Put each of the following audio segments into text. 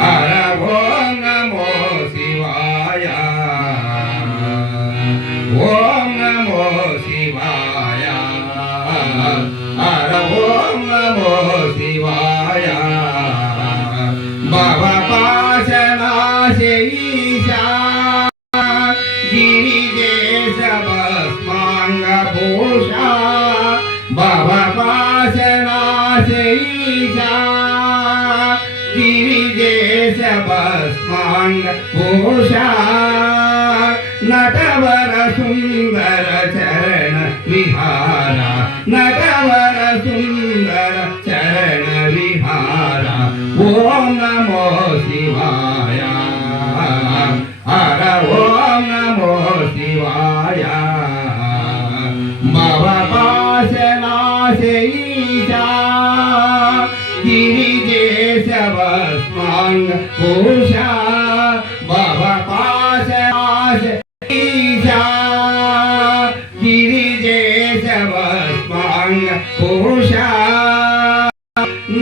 हर ओम नमो शिवाय ओम नमो शिवाय हर ओम नमो शिवाय बाबा पाशनाशे ईशा गिरिजेश भस्मांगभूषा बाबा पाशनाशे ईशा गिरिजेश भस्मांगभूषा नटवर सुंदर चरण विहारा नटवर सुंदर चरण विहारा ओम नमो शिवाय हर ओम नमो शिवाय बाबा पाशनाशे ईशा गिरिजेश भस्मांगभूषा बाबा पाशनाशे ईशा गिरिजेश भस्मांगभूषा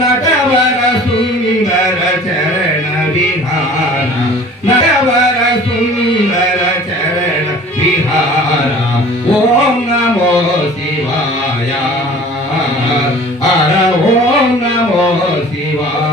नटवर सुंदर चरण विहारा नटवर सुंदर चरण विहारा ओम नमो शिवाय हर ओम नमो शिवाय